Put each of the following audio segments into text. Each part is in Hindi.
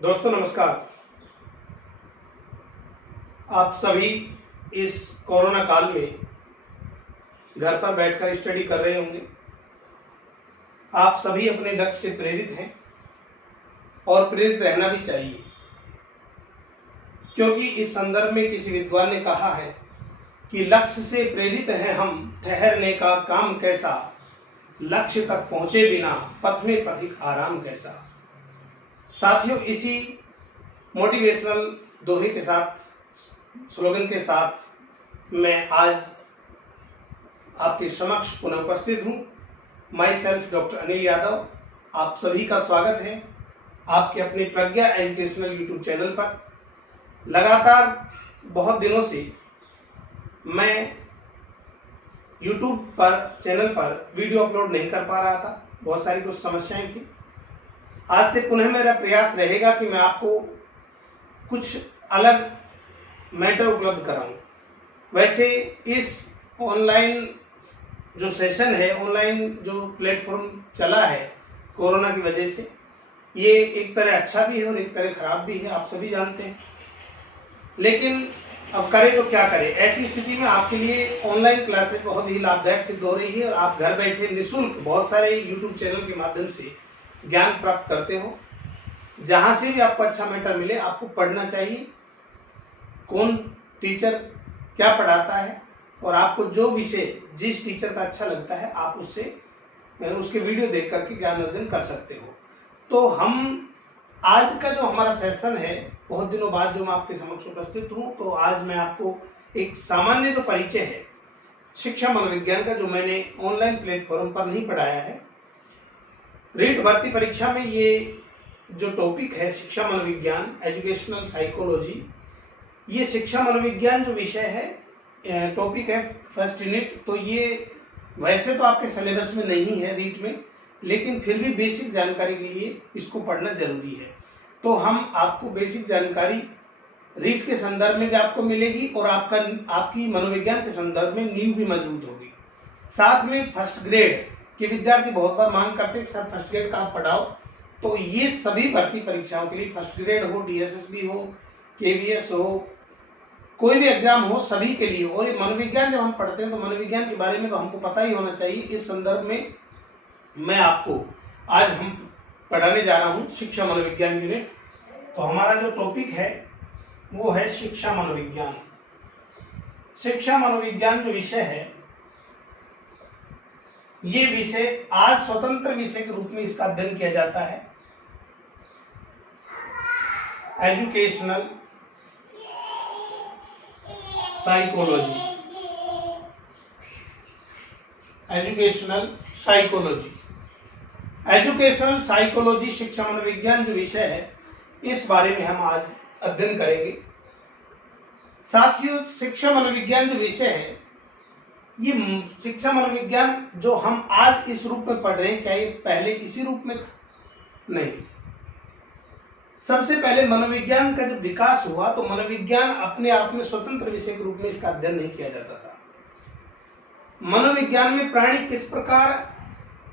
दोस्तों नमस्कार। आप सभी इस कोरोना काल में घर पर बैठकर स्टडी कर रहे होंगे। आप सभी अपने लक्ष्य से प्रेरित हैं और प्रेरित रहना भी चाहिए, क्योंकि इस संदर्भ में किसी विद्वान ने कहा है कि लक्ष्य से प्रेरित हैं हम, ठहरने का काम कैसा, लक्ष्य तक पहुंचे बिना पथ में पथिक आराम कैसा। साथियों, इसी मोटिवेशनल दोहे के साथ, स्लोगन के साथ मैं आज आपके समक्ष पुनः उपस्थित हूँ। My self doctor Anil Yadav. आप सभी का स्वागत है आपके अपने प्रज्ञा एजुकेशनल यूट्यूब चैनल पर। लगातार बहुत दिनों से मैं यूट्यूब पर चैनल पर वीडियो अपलोड नहीं कर पा रहा था, बहुत सारी कुछ समस्याएं थी। आज से पुनः मेरा प्रयास रहेगा कि मैं आपको कुछ अलग मैटर उपलब्ध कराऊं। वैसे इस ऑनलाइन जो सेशन है, ऑनलाइन जो प्लेटफॉर्म चला है कोरोना की वजह से, ये एक तरह अच्छा भी है और एक तरह खराब भी है, आप सभी जानते हैं। लेकिन अब करें तो क्या करें। ऐसी स्थिति में आपके लिए ऑनलाइन क्लासेस बहुत ही लाभदायक सिद्ध हो रही है और आप घर बैठे निःशुल्क बहुत सारे यूट्यूब चैनल के माध्यम से ज्ञान प्राप्त करते हो। जहां से भी आपको अच्छा मैटर मिले आपको पढ़ना चाहिए। कौन टीचर क्या पढ़ाता है और आपको जो विषय जिस टीचर का अच्छा लगता है आप उसके वीडियो देख करके ज्ञान अर्जन कर सकते हो। तो हम आज का जो हमारा सेशन है, बहुत दिनों बाद जो मैं आपके समक्ष उपस्थित हूँ, तो आज मैं आपको एक सामान्य जो परिचय है शिक्षा मनोविज्ञान का, जो मैंने ऑनलाइन प्लेटफॉर्म पर नहीं पढ़ाया है। रीट भर्ती परीक्षा में ये जो टॉपिक है शिक्षा मनोविज्ञान, एजुकेशनल साइकोलॉजी, ये शिक्षा मनोविज्ञान जो विषय है, टॉपिक है फर्स्ट यूनिट। तो ये वैसे तो आपके सिलेबस में नहीं है रीट में, लेकिन फिर भी बेसिक जानकारी के लिए इसको पढ़ना जरूरी है। तो हम आपको बेसिक जानकारी रीट के संदर्भ में भी आपको मिलेगी और आपकी मनोविज्ञान के संदर्भ में नींव भी मजबूत होगी। साथ में फर्स्ट ग्रेड के विद्यार्थी बहुत बार मांग करते हैं कि सर फर्स्ट ग्रेड का आप पढ़ाओ। तो ये सभी भर्ती परीक्षाओं के लिए, फर्स्ट ग्रेड हो, डीएसएसबी हो, केवीएस हो, कोई भी एग्जाम हो, सभी के लिए। और ये मनोविज्ञान जब हम पढ़ते हैं तो मनोविज्ञान के बारे में तो हमको पता ही होना चाहिए। इस संदर्भ में मैं आपको आज हम पढ़ाने जा रहा हूं शिक्षा मनोविज्ञान यूनिट। तो हमारा जो टॉपिक है वो है शिक्षा मनोविज्ञान। शिक्षा मनोविज्ञान जो विषय है, ये विषय आज स्वतंत्र विषय के रूप में इसका अध्ययन किया जाता है। Educational psychology, educational psychology, educational psychology शिक्षा मनोविज्ञान जो विषय है, इस बारे में हम आज अध्ययन करेंगे। साथियों, शिक्षा मनोविज्ञान जो विषय है, ये शिक्षा मनोविज्ञान जो हम आज इस रूप में पढ़ रहे हैं, क्या ये पहले इसी रूप में था? नहीं। सबसे पहले मनोविज्ञान का जब विकास हुआ तो मनोविज्ञान अपने आप में स्वतंत्र विषय के रूप में इसका अध्ययन नहीं किया जाता था। मनोविज्ञान में प्राणी किस प्रकार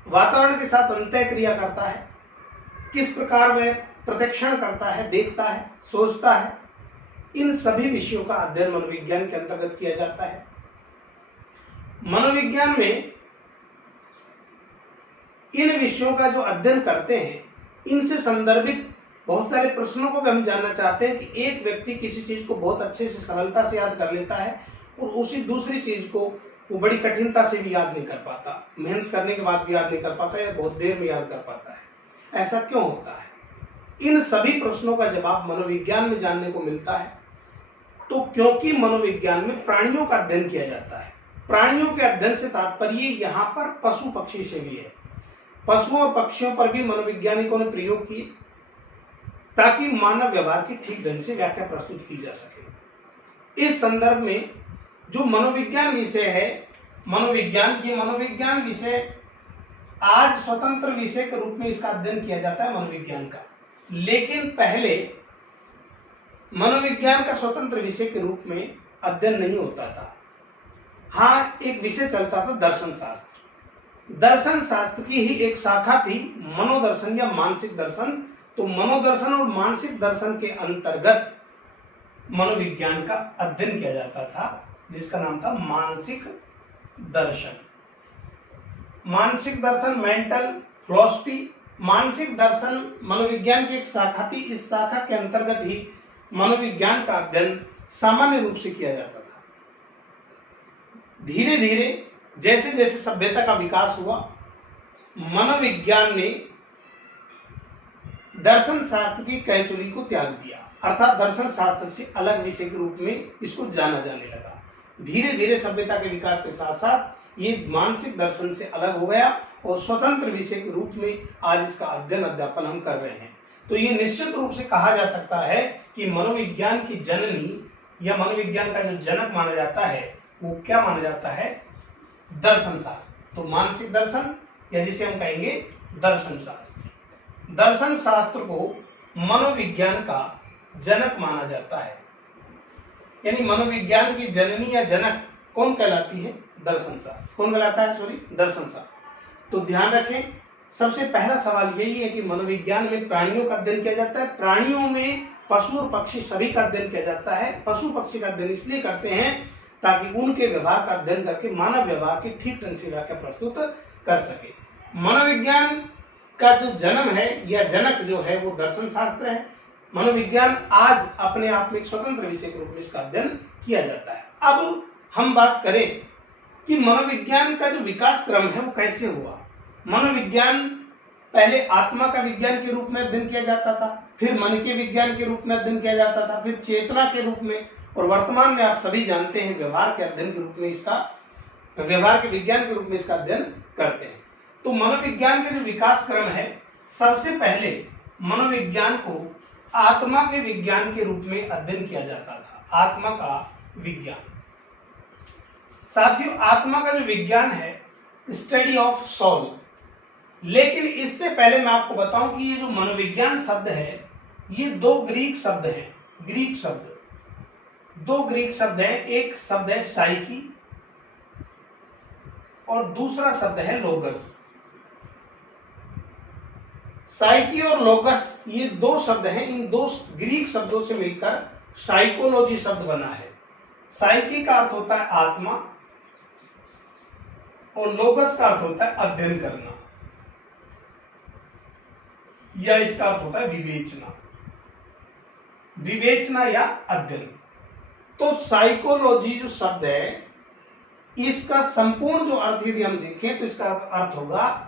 वातावरण के साथ अंतःक्रिया करता है, किस प्रकार वह प्रत्यक्षण करता है, देखता है, सोचता है, इन सभी विषयों का अध्ययन मनोविज्ञान के अंतर्गत किया जाता है। मनोविज्ञान में इन विषयों का जो अध्ययन करते हैं, इनसे संदर्भित बहुत सारे प्रश्नों को भी हम जानना चाहते हैं कि एक व्यक्ति किसी चीज को बहुत अच्छे से सरलता से याद कर लेता है और उसी दूसरी चीज को वो बड़ी कठिनता से भी याद नहीं कर पाता, मेहनत करने के बाद भी याद नहीं कर पाता या बहुत देर में याद कर पाता है। ऐसा क्यों होता है? इन सभी प्रश्नों का जवाब मनोविज्ञान में जानने को मिलता है। तो क्योंकि मनोविज्ञान में प्राणियों का अध्ययन किया जाता है। प्राणियों के अध्ययन से तात्पर्य यहाँ पर पशु पक्षी से भी है। पशुओं और पक्षियों पर भी मनोवैज्ञानिकों ने प्रयोग किए ताकि मानव व्यवहार की ठीक ढंग से व्याख्या प्रस्तुत की जा सके। इस संदर्भ में जो मनोविज्ञान विषय है, मनोविज्ञान विषय आज स्वतंत्र विषय के रूप में इसका अध्ययन किया जाता है मनोविज्ञान का। लेकिन पहले मनोविज्ञान का स्वतंत्र विषय के रूप में अध्ययन नहीं होता था। हाँ, एक विषय चलता था दर्शन शास्त्र। दर्शन शास्त्र की ही एक शाखा थी मनोदर्शन या मानसिक दर्शन। तो मनोदर्शन और मानसिक दर्शन के अंतर्गत मनोविज्ञान का अध्ययन किया जाता था, जिसका नाम था मानसिक दर्शन। मानसिक दर्शन मेंटल फिलॉसफी, मानसिक दर्शन मनोविज्ञान की एक शाखा थी। इस शाखा के अंतर्गत ही मनोविज्ञान का अध्ययन सामान्य रूप से किया जाता था। धीरे धीरे जैसे जैसे सभ्यता का विकास हुआ, मनोविज्ञान ने दर्शन शास्त्र की कैचुली को त्याग दिया, अर्थात दर्शन शास्त्र से अलग विषय के रूप में इसको जाना जाने लगा। धीरे धीरे सभ्यता के विकास के साथ साथ ये मानसिक दर्शन से अलग हो गया और स्वतंत्र विषय के रूप में आज इसका अध्ययन अध्यापन हम कर रहे हैं। तो ये निश्चित रूप से कहा जा सकता है कि मनोविज्ञान की जननी या मनोविज्ञान का जो जनक माना जाता है वो क्या माना जाता है? दर्शन शास्त्र। तो मानसिक दर्शन या जिसे हम कहेंगे दर्शन शास्त्र। दर्शन शास्त्र को मनोविज्ञान का जनक माना जाता है, यानी मनोविज्ञान की जननी या जनक कौन कहलाती है? दर्शन शास्त्र। कौन कहलाता है? सॉरी, दर्शन शास्त्र। तो ध्यान रखें, सबसे पहला सवाल यही है कि मनोविज्ञान में प्राणियों का अध्ययन किया जाता है। प्राणियों में पशु और पक्षी सभी का अध्ययन किया जाता है। पशु पक्षी का अध्ययन इसलिए करते हैं ताकि उनके व्यवहार का अध्ययन करके मानव व्यवहार की ठीक ढंग से व्याख्या प्रस्तुत कर सके। मनोविज्ञान का जो जन्म है या जनक जो है वो दर्शन शास्त्र है। मनोविज्ञान आज अपने आप में एक स्वतंत्र विषय के रूप में इसका अध्ययन किया जाता है। अब हम बात करें कि मनोविज्ञान का जो विकास क्रम है वो कैसे हुआ। मनोविज्ञान पहले आत्मा का विज्ञान के रूप में अध्ययन किया जाता था, फिर मन के विज्ञान के रूप में अध्ययन किया जाता था, फिर चेतना के रूप में, और वर्तमान में आप सभी जानते हैं व्यवहार के अध्ययन के रूप में इसका, व्यवहार के विज्ञान के रूप में इसका अध्ययन करते हैं। तो मनोविज्ञान का जो विकास क्रम है, सबसे पहले मनोविज्ञान को आत्मा के विज्ञान के रूप में अध्ययन किया जाता था। आत्मा का विज्ञान। साथियों, आत्मा का जो विज्ञान है स्टडी ऑफ सोल। लेकिन इससे पहले मैं आपको बताऊं कि ये जो मनोविज्ञान शब्द है ये दो ग्रीक शब्द हैं। ग्रीक शब्द, दो ग्रीक शब्द हैं। एक शब्द है साइकी और दूसरा शब्द है लोगस। साइकी और लोगस ये दो शब्द हैं। इन दो ग्रीक शब्दों से मिलकर साइकोलॉजी शब्द बना है। साइकी का अर्थ होता है आत्मा और लोगस का अर्थ होता है अध्ययन करना, या इसका अर्थ होता है विवेचना। विवेचना या अध्ययन। तो साइकोलॉजी जो शब्द है इसका संपूर्ण जो अर्थ यदि हम देखें तो इसका अर्थ होगा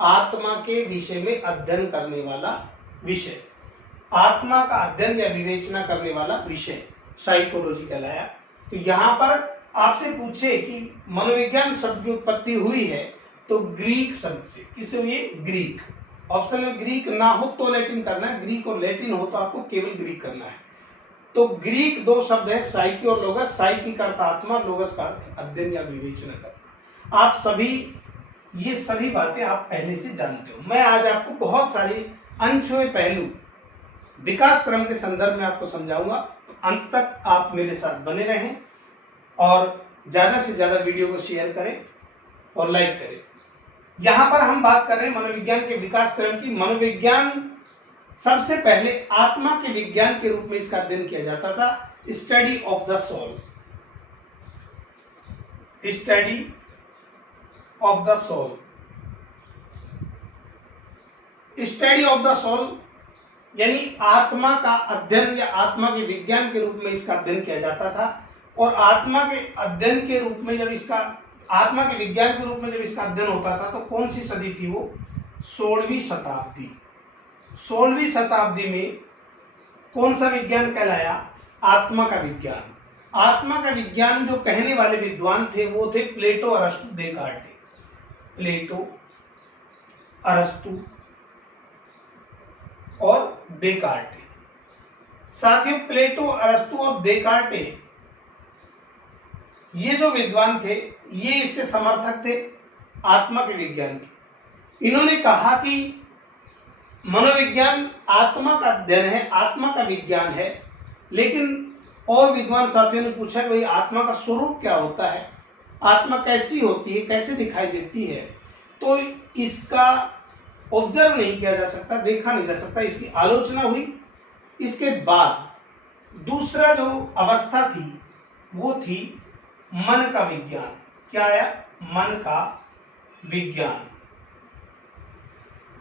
आत्मा के विषय में अध्ययन करने वाला विषय। आत्मा का अध्ययन या विवेचना करने वाला विषय साइकोलॉजी कहलाया। तो यहां पर आपसे पूछे कि मनोविज्ञान शब्द की उत्पत्ति हुई है तो ग्रीक शब्द से। किससे हुई? ग्रीक। ऑप्शन में ग्रीक ना हो तो लैटिन करना है, ग्रीक और लैटिन हो तो आपको केवल ग्रीक करना है। तो ग्रीक दो शब्द है, साइकी और लोगस। साइकी का अर्थ आत्मा, लोगस का अर्थ अध्ययन या विवेचना करना। आप सभी ये सभी बातें आप पहले से जानते हो। मैं आज आपको बहुत सारी अनछुए पहलू विकास क्रम के संदर्भ में आपको समझाऊंगा। तो अंत तक आप मेरे साथ बने रहें और ज्यादा से ज्यादा वीडियो को शेयर करें और लाइक करें। यहां पर हम बात कर रहे हैं मनोविज्ञान के विकास क्रम की। मनोविज्ञान सबसे पहले आत्मा के विज्ञान के रूप में इसका अध्ययन किया जाता था। Study of the soul. Study of the soul. Study of the soul यानी आत्मा का अध्ययन या आत्मा के विज्ञान के रूप में इसका अध्ययन किया जाता था। और आत्मा के अध्ययन के रूप में जब इसका, आत्मा के विज्ञान के रूप में जब इसका अध्ययन होता था तो कौन सी सदी थी वो? 16वीं शताब्दी। 16वीं शताब्दी में कौन सा विज्ञान कहलाया? आत्मा का विज्ञान। आत्मा का विज्ञान जो कहने वाले विद्वान थे वो थे प्लेटो, अरस्तु, देकार्टे। प्लेटो, अरस्तु और देकार्टे। साथियों, प्लेटो, अरस्तु और देकार्टे ये जो विद्वान थे ये इसके समर्थक थे आत्मा के विज्ञान के। इन्होंने कहा कि मनोविज्ञान आत्मा का अध्ययन है, आत्मा का विज्ञान है। लेकिन और विद्वान साथियों ने पूछा कि भाई आत्मा का स्वरूप क्या होता है, आत्मा कैसी होती है, कैसे दिखाई देती है। तो इसका ऑब्जर्व नहीं किया जा सकता, देखा नहीं जा सकता, इसकी आलोचना हुई। इसके बाद दूसरा जो अवस्था थी वो थी मन का विज्ञान। क्या आया? मन का विज्ञान।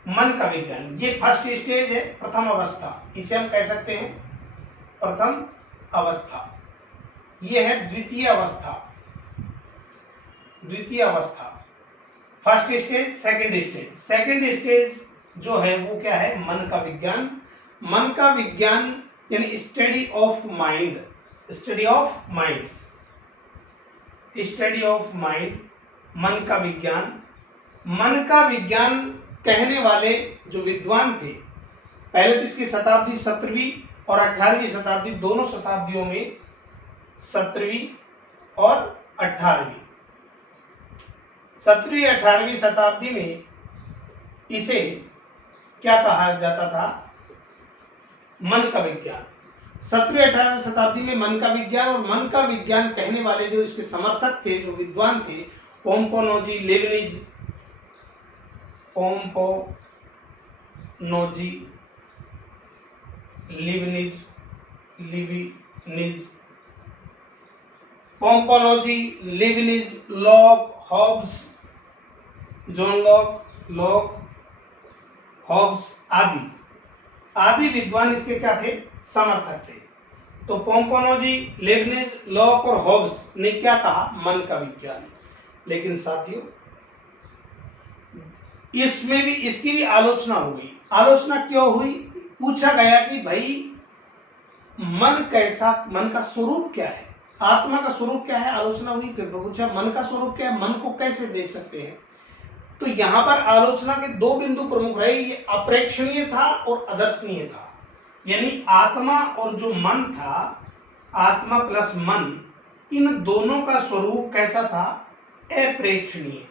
मन का विज्ञान ये फर्स्ट स्टेज है, प्रथम अवस्था, इसे हम कह सकते हैं प्रथम अवस्था। ये है द्वितीय अवस्था। द्वितीय अवस्था, first stage, second stage. Second stage जो है वो क्या है? मन का विज्ञान। मन का विज्ञान यानी study of mind. Study of mind, study of mind, मन का विज्ञान। मन का विज्ञान कहने वाले जो विद्वान थे, पहले तो इसकी शताब्दी 17वीं और 18वीं शताब्दी, दोनों शताब्दियों में 17वीं और 18वीं, 17वीं 18वीं शताब्दी में इसे क्या कहा जाता था? मन का विज्ञान। 17वीं 18वीं शताब्दी में मन का विज्ञान, और मन का विज्ञान कहने वाले जो इसके समर्थक थे, जो विद्वान थे, Pomponazzi, Leibniz, Pomponazzi, Leibniz, Pomponazzi, Leibniz, Locke, Hobbes, John Locke, Hobbes आदि विद्वान इसके क्या थे? समर्थक थे। तो पोम्पोनोजी, लेविनिज, लॉक और हॉब्स ने क्या कहा? मन का विज्ञान। लेकिन साथियों, इसमें भी इसकी भी आलोचना हो गई। आलोचना क्यों हुई? पूछा गया कि भाई मन कैसा, मन का स्वरूप क्या है, आत्मा का स्वरूप क्या है? आलोचना हुई। फिर पूछा मन का स्वरूप क्या है, मन को कैसे देख सकते हैं? तो यहां पर आलोचना के दो बिंदु प्रमुख रहे। ये अप्रेक्षणीय था और अदर्शनीय था। यानी आत्मा और जो मन था, आत्मा प्लस मन, इन दोनों का स्वरूप कैसा था? अप्रेक्षणीय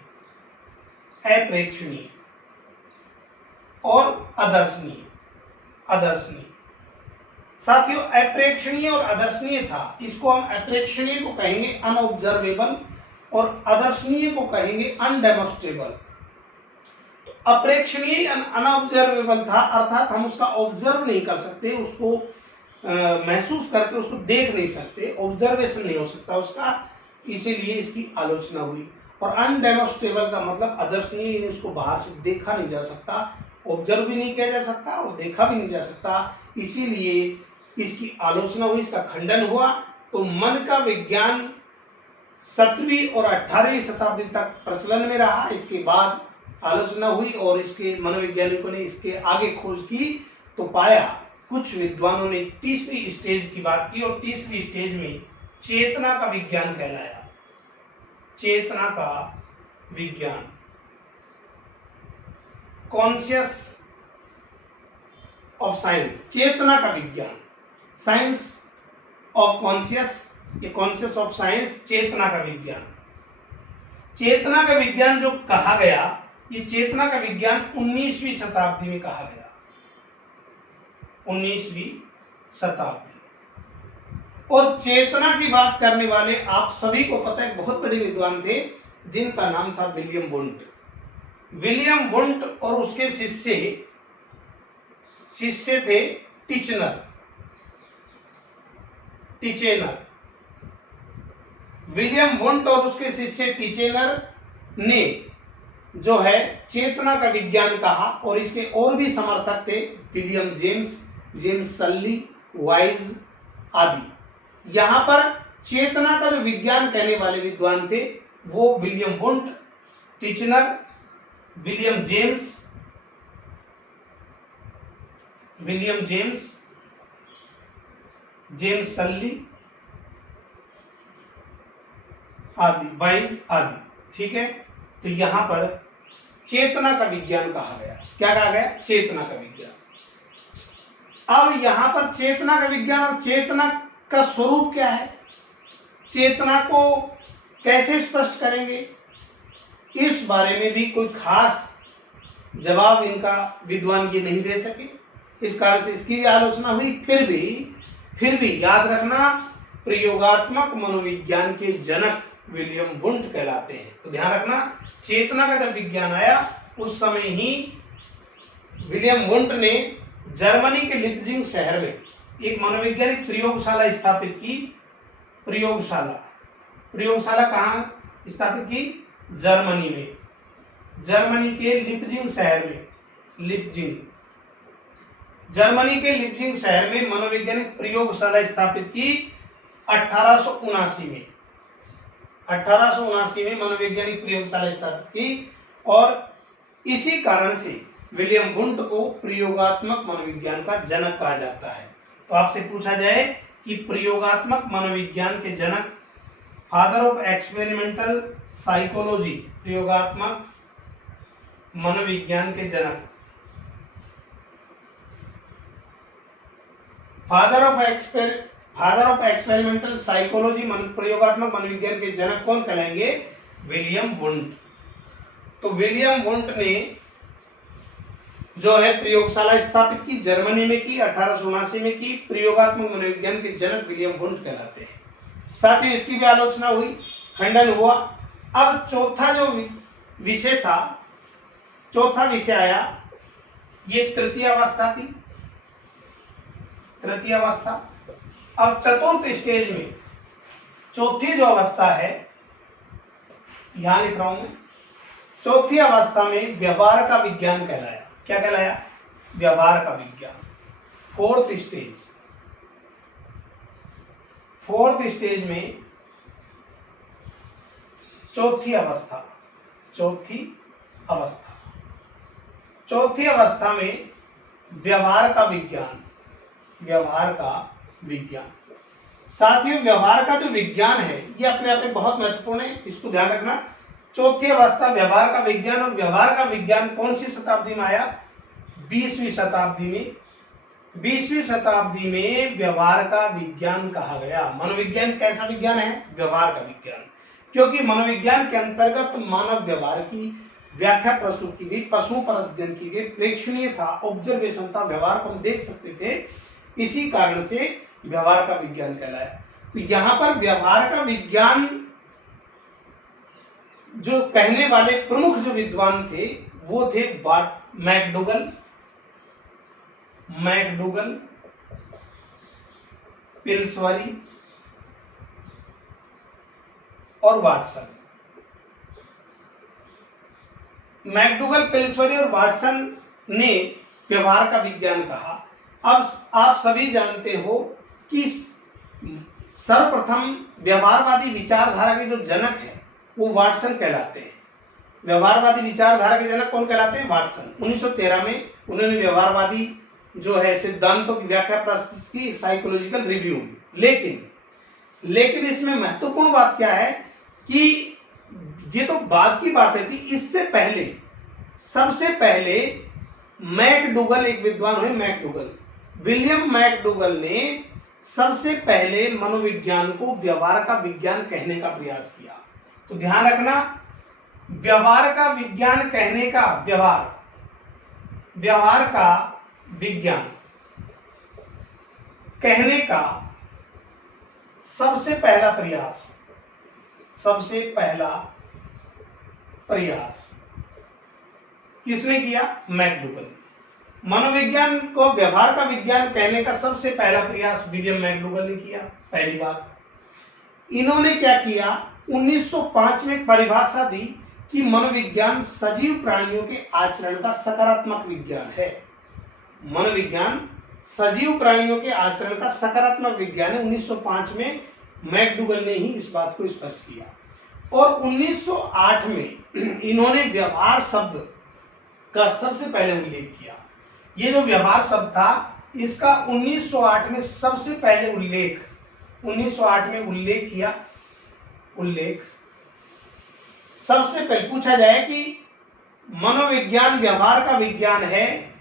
और अदर्शनीय। साथियों, अप्रेक्षणीय और अदर्शनीय था। इसको हम अप्रेक्षणीय को कहेंगे अनऑब्जर्वेबल और अदर्शनीय को कहेंगे अनडेमोस्ट्रेबल। तो अप्रेक्षणीय अनऑब्जर्वेबल था, अर्थात हम उसका ऑब्जर्व नहीं कर सकते, उसको महसूस करके उसको देख नहीं सकते, ऑब्जर्वेशन नहीं हो सकता उसका, इसीलिए इसकी आलोचना हुई। और अनडेमोस्ट्रेबल का मतलब अदर्शनीय, उसको बाहर से देखा नहीं जा सकता, ऑब्जर्व भी नहीं किया जा सकता और देखा भी नहीं जा सकता, इसीलिए इसकी आलोचना हुई, इसका खंडन हुआ। तो मन का विज्ञान 17वीं और 18वीं शताब्दी तक प्रचलन में रहा। इसके बाद आलोचना हुई और इसके मनोवैज्ञानिकों ने इसके आगे खोज की, तो पाया, कुछ विद्वानों ने तीसरी स्टेज की बात की, और तीसरी स्टेज में चेतना का विज्ञान कहलाया। चेतना का विज्ञान, कॉन्शियस ऑफ साइंस, चेतना का विज्ञान, साइंस ऑफ कॉन्शियस, ये कॉन्शियस ऑफ साइंस, चेतना का विज्ञान। चेतना का विज्ञान जो कहा गया, ये चेतना का विज्ञान 19वीं शताब्दी में कहा गया। 19वीं शताब्दी। और चेतना की बात करने वाले आप सभी को पता है, बहुत बड़े विद्वान थे जिनका नाम था विलियम वुंट। विलियम वुंट और उसके शिष्य थे टिचनर। विलियम वुंट और उसके शिष्य टिचनर ने जो है चेतना का विज्ञान कहा, और इसके और भी समर्थक थे, विलियम जेम्स सल्ली, वाइज आदि। यहां पर चेतना का जो विज्ञान कहने वाले विद्वान थे वो William Wundt, Titchener, William James Sully आदि, वाइज आदि। ठीक है, तो यहां पर चेतना का विज्ञान कहा गया। क्या कहा गया? चेतना का विज्ञान। अब यहां पर चेतना का विज्ञान और चेतना का स्वरूप क्या है, चेतना को कैसे स्पष्ट करेंगे, इस बारे में भी कोई खास जवाब इनका विद्वान ये नहीं दे सके। इस कारण से इसकी भी आलोचना हुई। फिर भी याद रखना, प्रयोगात्मक मनोविज्ञान के जनक विलियम वुंट कहलाते हैं। तो ध्यान रखना, चेतना का जब विज्ञान आया उस समय ही विलियम वुंट ने जर्मनी के लिप्जिंग शहर में एक मनोवैज्ञानिक प्रयोगशाला स्थापित की। प्रयोगशाला कहाँ स्थापित की? जर्मनी में, जर्मनी के लिप्जिंग शहर में, जर्मनी के लिप्जिंग शहर में मनोवैज्ञानिक प्रयोगशाला स्थापित की 1879 में। 1879 में मनोवैज्ञानिक प्रयोगशाला स्थापित की और इसी कारण से विलियम वुंट को प्रयोगात्मक मनोविज्ञान का जनक कहा जाता है। तो आपसे पूछा जाए कि प्रयोगात्मक मनोविज्ञान के जनक, फादर ऑफ एक्सपेरिमेंटल साइकोलॉजी, प्रयोगात्मक मनोविज्ञान के जनक, फादर ऑफ एक्सपेरिमेंटल साइकोलॉजी, प्रयोगात्मक मनोविज्ञान के जनक कौन कहलाएंगे? William Wundt. तो विलियम वुंट ने जो है प्रयोगशाला स्थापित की, जर्मनी में की, 1879 में की। प्रयोगात्मक मनोविज्ञान के जनक विलियम वुंट कहलाते हैं। साथ ही इसकी भी आलोचना हुई, खंडन हुआ। अब चौथा जो विषय था, चौथा विषय आया, ये तृतीय अवस्था थी, तृतीय अवस्था। अब चतुर्थ स्टेज में चौथी जो अवस्था है, यहां लिख रहा हूं मैं, चौथी अवस्था में व्यवहार का विज्ञान कहलाया। क्या कहलाया? व्यवहार का विज्ञान। फोर्थ स्टेज में चौथी अवस्था में व्यवहार का विज्ञान। साथियों, व्यवहार का जो विज्ञान है ये अपने आप में बहुत महत्वपूर्ण है, इसको ध्यान रखना। चौथी अवस्था व्यवहार का विज्ञान, और व्यवहार का विज्ञान कौन सी शताब्दी में आया? 20वीं शताब्दी में। 20वीं शताब्दी में व्यवहार का विज्ञान कहा गया। मनोविज्ञान कैसा विज्ञान है? व्यवहार का विज्ञान। क्योंकि मनोविज्ञान के अंतर्गत मानव व्यवहार की व्याख्या प्रस्तुत की गई, पशुओं पर अध्ययन की गई, प्रेक्षणीय था, ऑब्जर्वेशन था, व्यवहार को हम देख सकते थे, इसी कारण से व्यवहार का विज्ञान कहलाया। तो यहां पर व्यवहार का विज्ञान जो कहने वाले प्रमुख जो विद्वान थे वो थे मैकडूगल, पिल्सबरी और वाटसन। मैकडूगल, पिल्सबरी और वाटसन ने व्यवहार का विज्ञान कहा। अब आप सभी जानते हो कि सर्वप्रथम व्यवहारवादी विचारधारा के जो जनक है वो वाटसन कहलाते हैं। व्यवहारवादी विचारधारा के जनक कौन कहलाते हैं? वाटसन। 1913 में उन्होंने व्यवहारवादी जो है सिद्धांतों की व्याख्या प्रस्तुत की साइकोलॉजिकल रिव्यू में। लेकिन इसमें महत्वपूर्ण बात क्या है कि ये तो बाद की बातें थी, इससे पहले सबसे पहले मैकडूगल, एक विद्वान हुए मैकडूगल, विलियम मैकडूगल ने सबसे पहले मनोविज्ञान को व्यवहार का विज्ञान कहने का प्रयास किया। तो ध्यान रखना, व्यवहार का विज्ञान कहने का, व्यवहार का विज्ञान कहने का सबसे पहला प्रयास किसने किया? मैकडूगल। मनोविज्ञान को व्यवहार का विज्ञान कहने का सबसे पहला प्रयास विलियम मैकडूगल ने किया। पहली बात इन्होंने क्या किया, 1905 में परिभाषा दी कि मनोविज्ञान सजीव प्राणियों के आचरण का सकारात्मक विज्ञान है। मनोविज्ञान सजीव प्राणियों के आचरण का सकारात्मक विज्ञान है। 1905 में मैकडूगल ने ही इस बात को स्पष्ट किया और 1908 में इन्होंने व्यवहार शब्द का सबसे पहले उल्लेख किया। ये जो व्यवहार शब्द था इसका 1908 में सबसे पहले उल्लेख किया। सबसे पहले पूछा जाए कि मनोविज्ञान व्यवहार का विज्ञान है,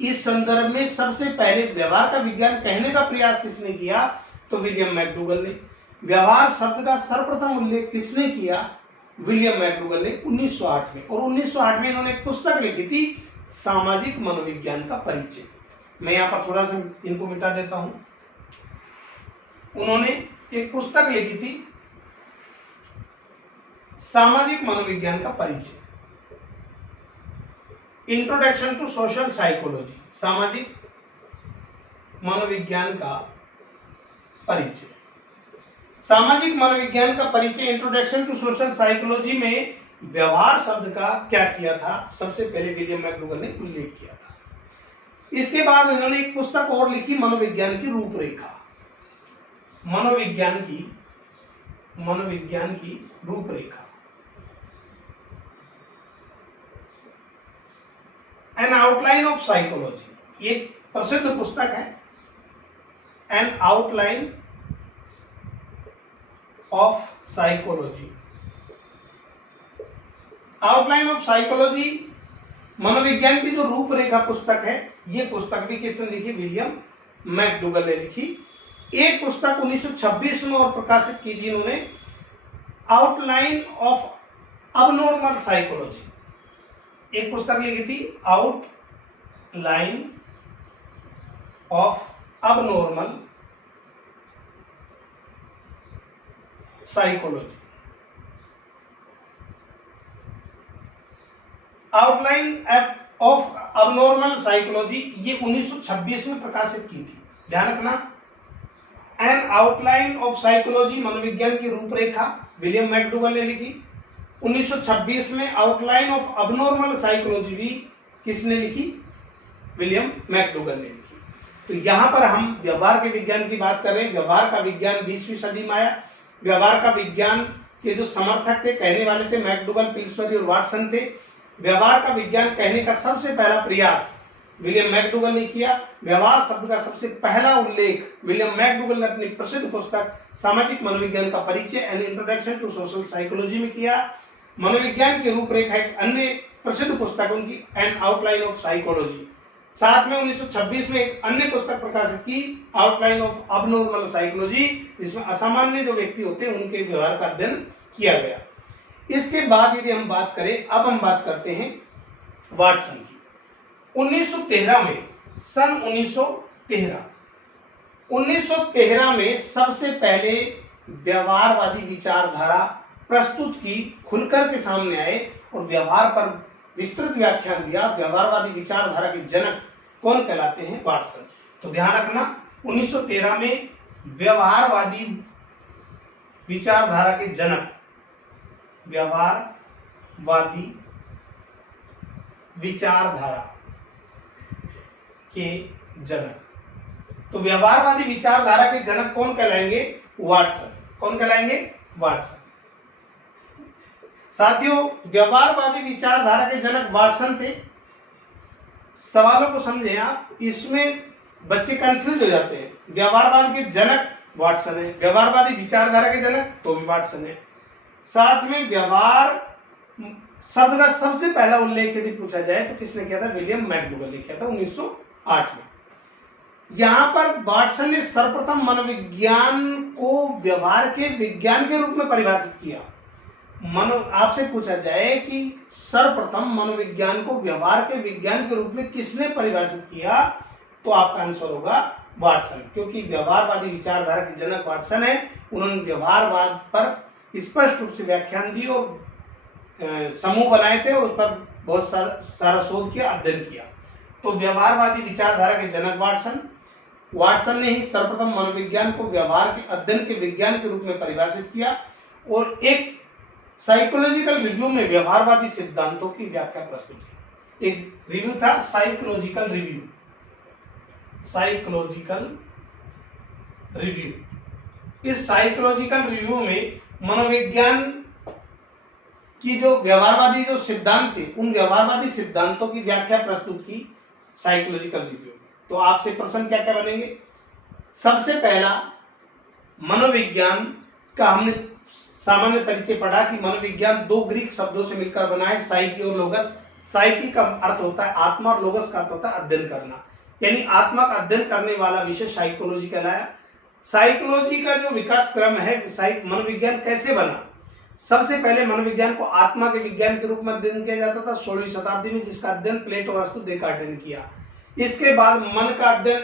इस संदर्भ में सबसे पहले व्यवहार का विज्ञान कहने का प्रयास किसने किया? तो विलियम मैकडूगल ने। व्यवहार शब्द का सर्वप्रथम उल्लेख किसने किया? विलियम मैकडूगल ने 1908 में। और 1908 में इन्होंने एक पुस्तक लिखी थी, सामाजिक मनोविज्ञान का परिचय। मैं यहां पर थोड़ा सा इनको मिटा देता हूं। उन्होंने एक पुस्तक लिखी थी, सामाजिक मनोविज्ञान का परिचय। इंट्रोडक्शन टू सोशल साइकोलॉजी, सामाजिक मनोविज्ञान का परिचय। सामाजिक मनोविज्ञान का परिचय, इंट्रोडक्शन टू सोशल साइकोलॉजी में व्यवहार शब्द का क्या किया था, सबसे पहले विलियम मैकडूगल ने उल्लेख किया था। इसके बाद इन्होंने एक पुस्तक और लिखी, मनोविज्ञान की रूपरेखा। मनोविज्ञान की रूपरेखा, एन आउटलाइन ऑफ साइकोलॉजी, एक प्रसिद्ध पुस्तक है, N outline of psychology. Outline of psychology मनोविज्ञान की जो रूपरेखा पुस्तक है, ये पुस्तक भी किसने लिखी, विलियम मैकडूगल ने लिखी। एक पुस्तक 1926 में और प्रकाशित की थी इन्होंने, आउटलाइन ऑफ अबनॉर्मल साइकोलॉजी। एक पुस्तक लिखी थी outline of abnormal psychology. Outline of abnormal psychology ये 1926 में प्रकाशित की थी, ध्यान रखना। एन आउटलाइन ऑफ साइकोलॉजी मनोविज्ञान की रूपरेखा विलियम मैकडूगल ने लिखी। 1926 में आउटलाइन ऑफ अबनॉर्मल साइकोलॉजी भी किसने लिखी, विलियम मैकडूगल ने लिखी। तो यहां पर हम व्यवहार के विज्ञान की बात कर रहे हैं। व्यवहार का विज्ञान 20वीं सदी में आया। व्यवहार का विज्ञान के जो समर्थक थे, कहने वाले थे, मैकडूगल, पिल्सबरी और वाटसन थे। व्यवहार का विज्ञान कहने का सबसे पहला प्रयास विलियम मैकडूगल ने किया। व्यवहार शब्द का सबसे पहला उल्लेख विलियम मैकडूगल ने अपनी प्रसिद्ध पुस्तक सामाजिक मनोविज्ञान का परिचय, an introduction to social psychology में किया। मनोविज्ञान की रूपरेखा एक अन्य प्रसिद्ध पुस्तक उनकी, एन आउटलाइन ऑफ साइकोलॉजी। साथ में 1926 में एक अन्य पुस्तक प्रकाशित की, आउटलाइन ऑफ अबनॉर्मल साइकोलॉजी, जिसमें असामान्य जो व्यक्ति होते हैं उनके व्यवहार का अध्ययन किया गया। इसके बाद यदि हम बात करें, अब हम बात करते हैं वाटसन की। 1913 में, सन 1913 में सबसे पहले व्यवहारवादी विचारधारा प्रस्तुत की, खुलकर के सामने आए और व्यवहार पर विस्तृत व्याख्यान दिया। व्यवहारवादी विचारधारा के जनक कौन कहलाते हैं, वाटसन। तो ध्यान रखना, 1913 में व्यवहारवादी विचारधारा के जनक, व्यवहारवादी विचारधारा के जनक, तो व्यवहारवादी विचारधारा के जनक कौन कहलाएंगे, वाटसन। कौन कहलाएंगे, वाटसन। साथियों, व्यवहारवादी विचारधारा के जनक वाटसन थे। सवालों को समझें आप, इसमें बच्चे कंफ्यूज हो जाते हैं। व्यवहारवाद के जनक वाटसन है, व्यवहारवादी विचारधारा के जनक तो भी वाटसन है। साथ में व्यवहार शब्द का सबसे पहला उल्लेख यदि पूछा जाए तो किसने किया था, विलियम मैकडूगल ने किया था 1908 में। यहां पर वाटसन ने सर्वप्रथम मनोविज्ञान को व्यवहार के विज्ञान के रूप में परिभाषित किया। आपसे पूछा जाए कि सर्वप्रथम मनोविज्ञान को व्यवहार के विज्ञान के रूप में किसने परिभाषित किया, तो आपका आंसर होगा वाटसन, क्योंकि व्यवहारवादी विचारधारा के जनक वाटसन है। उन्होंने व्यवहारवाद पर स्पष्ट रूप से व्याख्यान दी और समूह बनाए थे और उस पर बहुत सारा शोध किया, अध्ययन किया। तो व्यवहारवादी विचारधारा के जनक वाटसन ने ही सर्वप्रथम मनोविज्ञान को व्यवहार के अध्ययन के विज्ञान के रूप में परिभाषित किया और एक साइकोलॉजिकल रिव्यू में व्यवहारवादी सिद्धांतों की व्याख्या प्रस्तुत की। एक रिव्यू था साइकोलॉजिकल रिव्यू। इस साइकोलॉजिकल रिव्यू में मनोविज्ञान की जो व्यवहारवादी जो सिद्धांत थे, उन व्यवहारवादी सिद्धांतों की व्याख्या प्रस्तुत की साइकोलॉजिकल रिव्यू में। तो आपसे प्रश्न क्या क्या बनेंगे, सबसे पहला मनोविज्ञान का हमने सामान्य परिचय पढ़ा कि मनोविज्ञान दो ग्रीक शब्दों से मिलकर बना है, साइकी और लोगस। साइकी का अर्थ होता है आत्मा और लोगस का अर्थ होता है अध्ययन करना, यानी आत्मा का अध्ययन करने वाला विषय साइकोलॉजी कहलाया। साइकोलॉजी का जो विकास क्रम है, मनोविज्ञान कैसे बना, सबसे पहले मनोविज्ञान को आत्मा के विज्ञान के रूप में अध्ययन किया जाता था 16वीं शताब्दी में, जिसका अध्ययन प्लेटो और अरिस्टोटेल ने किया। इसके बाद मन का अध्ययन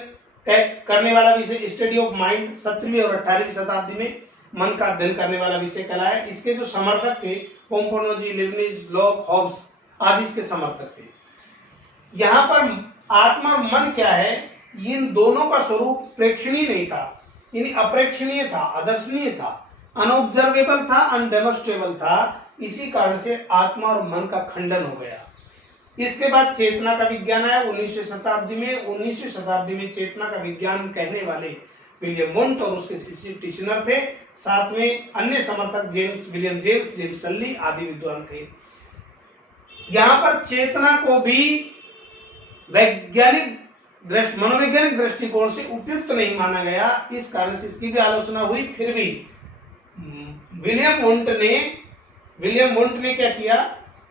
करने वाला विषय स्टडी ऑफ माइंड 17वीं और 18वीं शताब्दी में मन का अध्ययन करने वाला विषय कहलाया। इसके जो समर्थक थे, पोम्पोनोजी, लिबनिज, लॉक, हॉब्स आदि इसके समर्थक थे। यहाँ पर आत्मा और मन क्या है, इन दोनों का स्वरूप प्रेक्षणीय नहीं था, यानी अप्रेक्षणीय था, अदर्शनीय था, अनऑब्जर्वेबल था, अनडेमोस्ट्रेबल था। इसी कारण से आत्मा और मन का खंडन हो गया। इसके बाद चेतना का विज्ञान आया 19वीं शताब्दी में। 19वीं शताब्दी में चेतना का विज्ञान कहने वाले विलियम वुंट और उसके शिष्य टिश्नर थे। साथ में अन्य समर्थक विलियम जेम्स सल्ली आदि विद्वान थे। यहां पर चेतना को भी मनोवैज्ञानिक दृष्टिकोण से उपयुक्त नहीं माना गया। इस कारण से इसकी भी आलोचना हुई। फिर भी विलियम वुंट ने क्या किया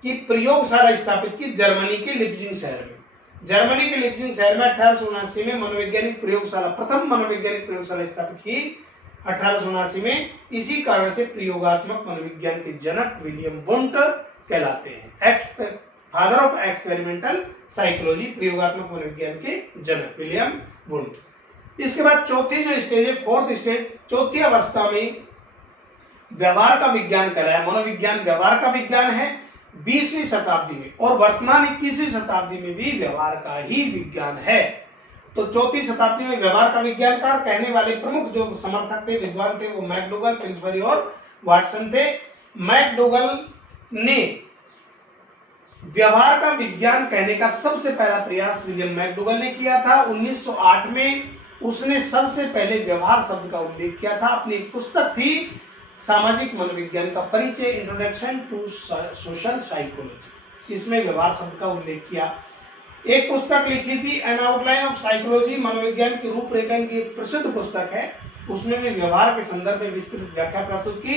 कि प्रयोगशाला स्थापित की जर्मनी के लिप्जिंग शहर में। जर्मनी के लिप्जिंग शहर में 1879 में प्रथम मनोवैज्ञानिक प्रयोगशाला स्थापित की 1879 में। इसी कारण से प्रयोगात्मक मनोविज्ञान के जनक विलियम वुंट कहलाते हैं। फादर ऑफ एक्सपेरिमेंटल साइकोलॉजी, प्रयोगात्मक मनोविज्ञान के जनक विलियम वुंट। इसके बाद चौथी जो स्टेज है, फोर्थ स्टेज, चौथी अवस्था में व्यवहार का विज्ञान कहलाया। मनोविज्ञान व्यवहार का विज्ञान है 20वीं शताब्दी में, और वर्तमान 21वीं शताब्दी में भी व्यवहार का ही विज्ञान है। तो चौथी शताब्दी में व्यवहार का विज्ञानकार कहने वाले प्रमुख जो समर्थक थे, विद्वान थे, वो मैकडोगल, पिल्सबरी और वाटसन थे। मैकडोगल ने व्यवहार का विज्ञान कहने का सबसे पहला प्रयास विलियम मैकडोगल ने किया था। 1908 में उसने सबसे पहले व्यवहार शब्द का उल्लेख किया था। अपनी एक पुस्तक थी सामाजिक मनोविज्ञान का परिचय, इंट्रोडक्शन टू सोशल साइकोलॉजी, इसमें व्यवहार शब्द का उल्लेख किया। एक पुस्तक लिखी थी एन आउटलाइन ऑफ साइकोलॉजी, मनोविज्ञान की रूपरेखा की एक प्रसिद्ध पुस्तक है, उसमें भी व्यवहार के संदर्भ में विस्तृत व्याख्या प्रस्तुत की।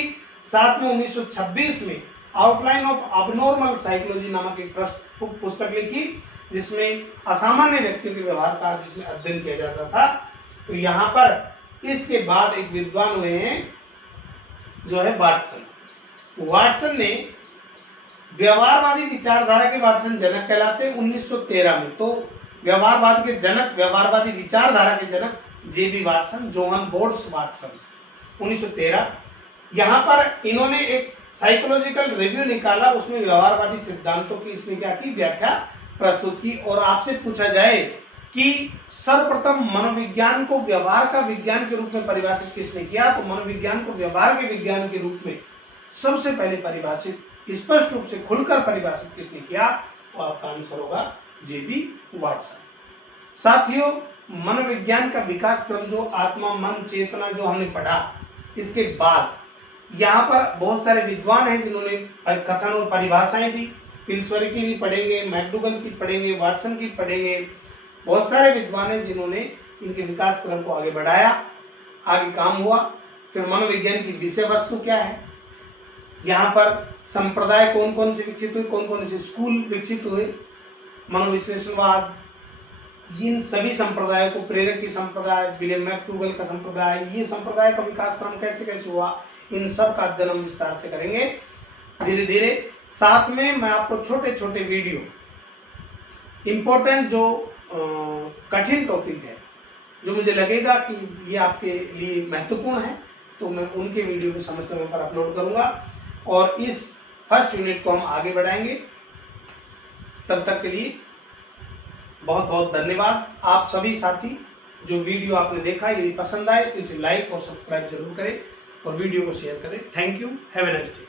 साथ में 1926 में आउटलाइन ऑफ अबनॉर्मल साइकोलॉजी नामक एक पुस्तक लिखी, जिसमें असामान्य व्यक्तियों के व्यवहार का जिसमें अध्ययन किया जाता था। तो यहाँ पर इसके बाद एक विद्वान हुए हैं जो है वाटसन ने व्यवहारवादी विचारधारा के वाटसन जनक कहलाते हैं 1913 में। तो व्यवहारवाद के जनक, व्यवहारवादी विचारधारा के जनक जेबी वाटसन, जोहन बोर्ड्स वाटसन, 1913। यहाँ पर इन्होंने एक साइकोलॉजिकल रिव्यू निकाला, उसमें व्यवहारवादी सिद्धांतों की इसने क्या की, व्याख्या प्रस्तुत की। और आपसे पूछा जाए कि सर्वप्रथम मनोविज्ञान को व्यवहार का विज्ञान के रूप में परिभाषित किसने किया, तो मनोविज्ञान को व्यवहार के विज्ञान के रूप में सबसे पहले परिभाषित, स्पष्ट रूप से खुलकर परिभाषित किसने किया, तो आपका आंसर होगा जेबी वाटसन। साथियों, मनोविज्ञान का विकास क्रम जो आत्मा, मन, चेतना जो हमने पढ़ा, इसके बाद यहाँ पर बहुत सारे विद्वान हैं जिन्होंने कथन और परिभाषाएं दी। पिल्सबरी की भी पढ़ेंगे, मैकडोगल की पढ़ेंगे, वाटसन की पढ़ेंगे। बहुत सारे विद्वान हैं जिन्होंने इनके विकास क्रम को आगे बढ़ाया, आगे काम हुआ। फिर मनोविज्ञान की विषय वस्तु क्या है, यहाँ पर संप्रदाय कौन कौन से विकसित हुए, कौन कौन से स्कूल विकसित हुए, मनोविश्लेषणवाद, इन सभी संप्रदायों को, प्रेरक की संप्रदाय, विलियम मैकडोगल का संप्रदाय, ये संप्रदाय का विकास क्रम कैसे कैसे हुआ, इन सब का अध्ययन हम विस्तार से करेंगे धीरे धीरे। साथ में मैं आपको छोटे छोटे वीडियो, इंपॉर्टेंट जो कठिन टॉपिक है, जो मुझे लगेगा कि ये आपके लिए महत्वपूर्ण है, तो मैं उनके वीडियो को समय समय पर अपलोड करूंगा और इस फर्स्ट यूनिट को हम आगे बढ़ाएंगे। तब तक के लिए बहुत बहुत धन्यवाद। आप सभी साथी जो वीडियो आपने देखा, यदि पसंद आए तो इसे लाइक और सब्सक्राइब जरूर करें और वीडियो को शेयर करें। Thank you, have a nice day.